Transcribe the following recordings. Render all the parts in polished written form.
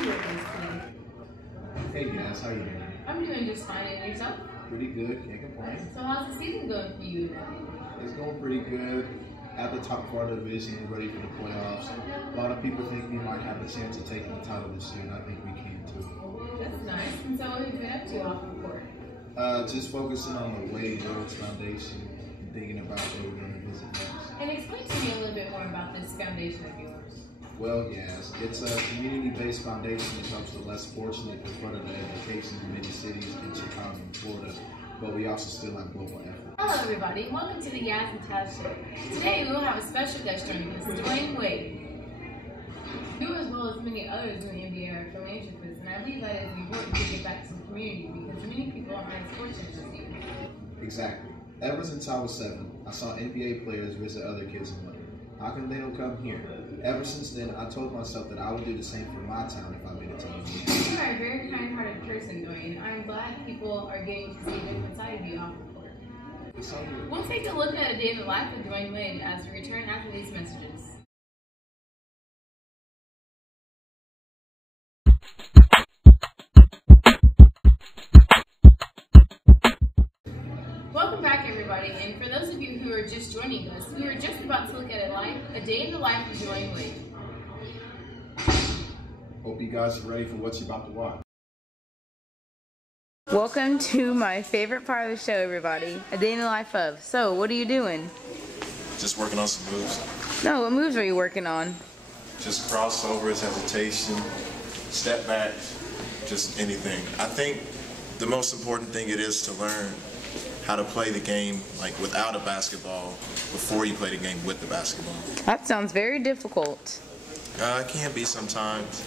you with us today? Hey guys, how you doing? I'm doing just fine. And yourself? Pretty good, can't complain. So how's the season going for you today? It's going pretty good. At the top of our division, ready for the playoffs. A lot of people think we might have a chance of taking the title this year, and I think we can too. That's nice. And so what have you been up to off the court? Just focusing on the Wade Rhodes Foundation and thinking about where we're going to visit next. And explain to me a little bit more about this foundation of yours. Well, yes, it's a community-based foundation that helps the less fortunate with further education in many cities in Chicago and Florida, but we also still have global effort. Hello everybody, welcome to the Yaz and Taz Show. Today we will have a special guest joining us, Dwyane Wade. You as well as many others in the NBA are philanthropists, and I believe that it is important to give back to the community because many people aren't as fortunate as you. Exactly. Ever since I was 7, I saw NBA players visit other kids in London. How come they don't come here? Ever since then, I told myself that I would do the same for my town if I made it to the NBA. You are a very kind-hearted person, Dwyane. I'm glad people are getting to see a different side of you off the court. It's so good. We'll take a look at a day in the life of Dwyane Wade as we return after these messages. Welcome back, everybody, and for those of you who are just joining us, we were just about to look at a day in the life of Dwyane Wade. Hope you guys are ready for what you're about to watch. Welcome to my favorite part of the show, everybody. A day in the life of. So, what are you doing? Just working on some moves. No, what moves are you working on? Just crossovers, hesitation, step back, just anything. I think the most important thing it is to learn how to play the game like without a basketball before you play the game with the basketball. That sounds very difficult. It can be sometimes.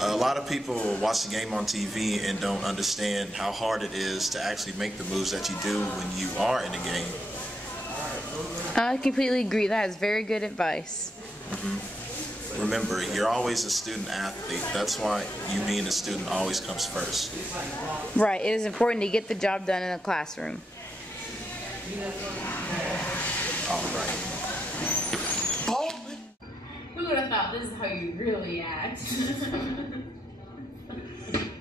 A lot of people watch the game on TV and don't understand how hard it is to actually make the moves that you do when you are in the game. I completely agree. That is very good advice. Remember, you're always a student athlete. That's why you being a student always comes first. Right. It is important to get the job done in a classroom. All right. Who would have thought this is how you really act?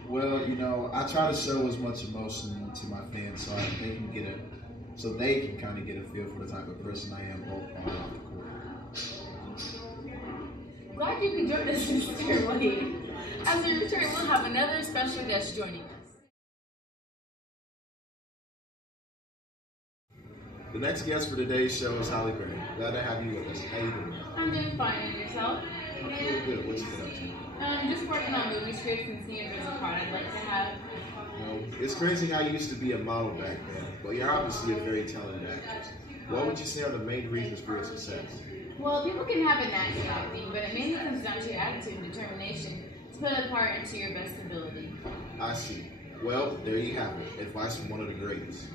Well, you know, I try to show as much emotion to my fans so they can kind of get a feel for the type of person I am both on and off the court. Glad you could join us, Mr. Wade. As we return, we'll have another special guest joining us. The next guest for today's show is Halle Berry. Glad to have you with us. How you doing? I'm doing fine, and yourself? I'm doing good. What you been up to? Just working on movie scripts and seeing if there's a part I'd like to have. You know, it's crazy how you used to be a model back then, but you're obviously a very talented actress. What would you say are the main reasons for your success? Well, people can have a knack for acting, but it mainly comes down to your attitude and determination to put a part into your best ability. I see. Well, there you have it. Advice from one of the greats.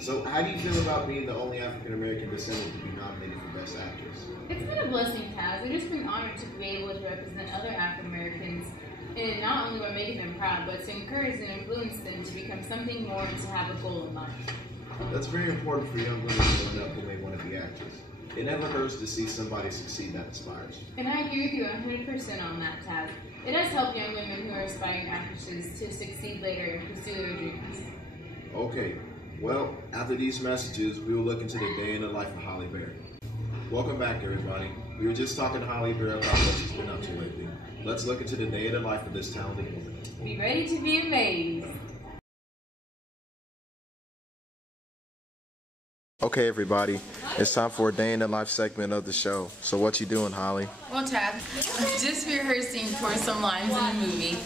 So, how do you feel about being the only African-American descendant to be nominated for Best Actress? It's been a blessing, Taz. I've just been honored to be able to represent other African Americans, and not only by making them proud, but to encourage and influence them to become something more and to have a goal in life. That's very important for young women growing up who may want to be actors. It never hurts to see somebody succeed that inspires you. And I agree with you 100% on that, Taz. It does help young women who are aspiring actresses to succeed later and pursue their dreams. Okay. Well, after these messages, we will look into the day in the life of Halle Berry. Welcome back, everybody. We were just talking to Halle Berry about what she's been up to lately. Let's look into the day in the life of this talented woman. Be ready to be amazed. Okay, everybody, it's time for a day in the life segment of the show. So what you doing, Holly? Well, Tab, I'm just rehearsing for some lines in a movie.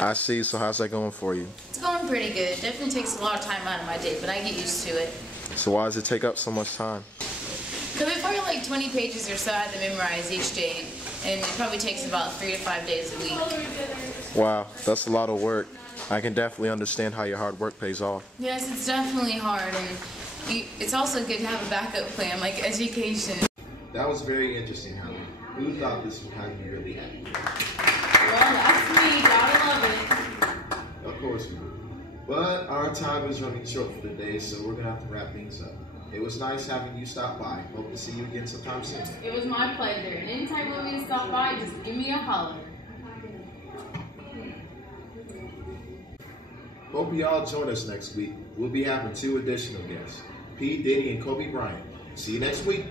I see. So how's that going for you? It's going pretty good. It definitely takes a lot of time out of my day, but I get used to it. So why does it take up so much time? Because it's probably like 20 pages or so I have to memorize each day, and it probably takes about 3 to 5 days a week. Wow, that's a lot of work. I can definitely understand how your hard work pays off. Yes, it's definitely hard, and it's also good to have a backup plan, like education. That was very interesting, Halle. Who thought this was how you really acted? Well, that's me. Gotta love it. Of course we do. But our time is running short for the day, so we're going to have to wrap things up. It was nice having you stop by. Hope to see you again sometime soon. It was my pleasure. And anytime you want me to stop by, just give me a holler. Hope y'all join us next week. We'll be having 2 additional guests, P. Diddy and Kobe Bryant. See you next week.